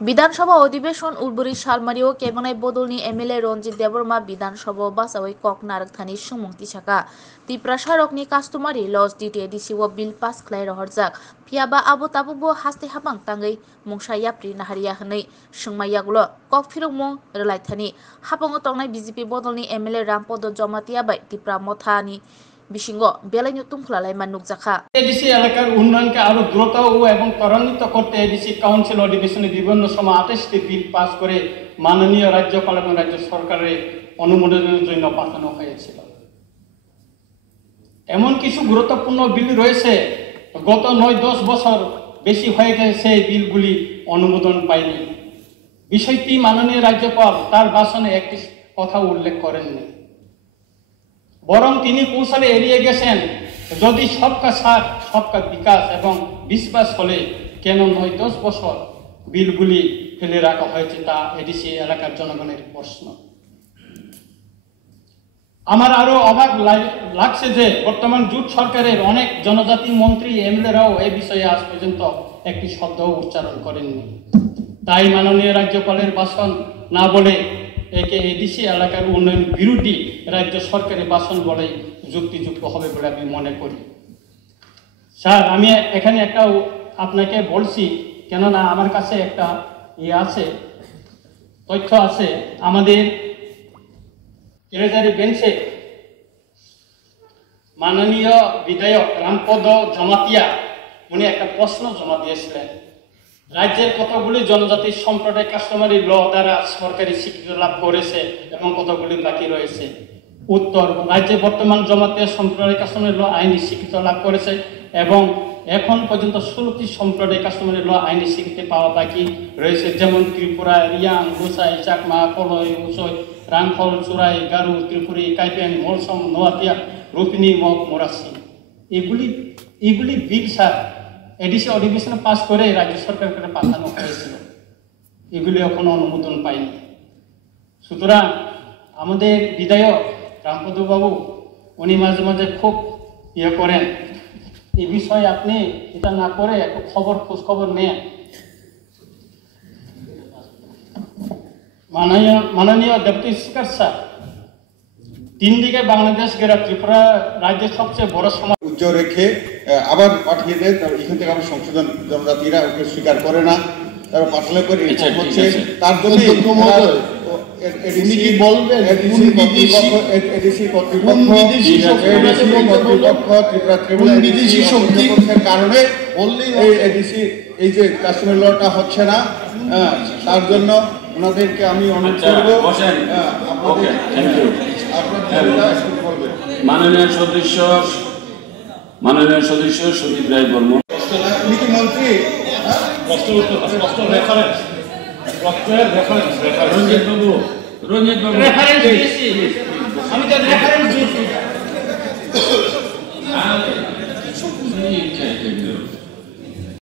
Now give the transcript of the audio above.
বিধানসভা অধিবেশন উলবুরি শালমারিও কেবনাই বদলনি এমএলএ রঞ্জিত দেববর্মা বিধানসভা বাসাওই কক নারকথানি সুমুংতি সাকা ত্রিপুরা সড়কনি কাস্টমারি লজ ডিটিএডিসি ও বিল পাস খ্লাই রহরজাক ফিয়াবা আবু তাবুবো হাস্তে হাবাং তাঙ্গै মুংসা याप्रि नाहारिया हनै सुंमायागुलो कक फिरुमु रलाइथानि हाबंगो तंनाय बिजेपि बदलनि एमएलए रामपद जमातिया बाय ত্রিপুরা मथानि বিশিঙ্গ বেলাইনো তুমখলালাই মানুক জাখা এডিসি এলাকার উন্নয়নকে আরো দ্রুত এবং ত্বরান্বিত করতে এডিসি কাউন্সিল অধিবেশনে বিভিন্ন সময় 28টি বিল পাস করে মাননীয় রাজ্যপাল এবং রাজ্য সরকারের অনুমোদনের জন্য পাঠানো হয়েছিল। এমন কিছু গুরুত্বপূর্ণ বিল রয়েছে গত 9-10 বছর বেশি হয়ে গেছে এই বিলগুলি অনুমোদন পায়নি। বিষয়টি মাননীয় রাজ্যপাল তার ভাষণে একটি কথা উল্লেখ করেননি, বরং তিনি কৌশলে এড়িয়ে গেছেন যদি সবকা সাথ সবকা বিকাশ এবং বিশ্বাস হলে কেন 9-10 বছর বিলগুলি ফেলে রাখা হয়েছে তা এডিসি এলাকার জনগণের প্রশ্ন। আমার আরো অবাক লাগছে যে বর্তমান জোট সরকারের অনেক জনজাতি মন্ত্রী এমএলএরাও এই বিষয়ে আজ পর্যন্ত একটি শব্দ উচ্চারণ করেননি। তাই মাননীয় রাজ্যপালের ভাষণ না বলে একে এডিসি এলাকার উন্নয়ন বিরোধী রাজ্য সরকারের ভাষণ বলে যুক্তিযুক্ত হবে বলে আমি মনে করি। স্যার, আমি এখানে একটা আপনাকে বলছি, কেননা আমার কাছে একটা আছে, তথ্য আছে। আমাদের ট্রেজারি বেঞ্চে মাননীয় বিধায়ক রামপদ জমাতিয়া উনি একটা প্রশ্ন জমা দিয়েছিলেন, রাজ্যের কতগুলি জনজাতি সম্প্রদায় কাস্টমারি ল দ্বারা সরকারি স্বীকৃতি লাভ করেছে এবং কতগুলি বাকি রয়েছে। উত্তর, রাজ্যে বর্তমান জমাতিয়া সম্প্রদায় কাস্টমারি ল আইনি স্বীকৃতি লাভ করেছে এবং এখন পর্যন্ত 16টি সম্প্রদায় কাস্টমারি ল আইনি স্বীকৃতি পাওয়া বাকি রয়েছে, যেমন ত্রিপুরা, রিয়াং, গোসাই, চাকমা, কলই, উচই, রাংখল, চুরাই, গারু, ত্রিপুরি, কাইপেন, মলসম, নোয়াতিয়া, রুপিনি, মগ, মোরাসি। এগুলি বিল স্যার এডিসি অধিবেশনে পাস করে রাজ্য সরকারকে পাঠানো হয়েছিল, এগুলি এখনো অনুমোদন পায়নি। সুতরাং আমাদের বিধায়ক রামপদ বাবু উনি মাঝে মাঝে খুব করেন, এই বিষয়ে আপনি এটা না করে একটু খোঁজখবর নেন। মাননীয় ডেপুটি স্পিকার স্যার, 3 দিকে বাংলাদেশ ঘেরা ত্রিপুরা রাজ্যের সবচেয়ে বড় সমাজ উজ্জ্বল রেখে আবার পাঠিয়ে দেয়। এখান থেকে আবার সংশোধন জনজাতিরা ওকে স্বীকার করে না, তারা পাঠালে করে হচ্ছে। তার জন্য কারণে এই যে কাশ্মীর লটা হচ্ছে না, তার জন্য ওনাদেরকে আমি অনুরোধ করবো মাননীয় সদস্য সুদীপ রায় বর্মন নীতিমন্ত্রী রঞ্জিত বাবু রেফারেন্স দিয়েছি, আমি তো রেফারেন্স দিয়েছি।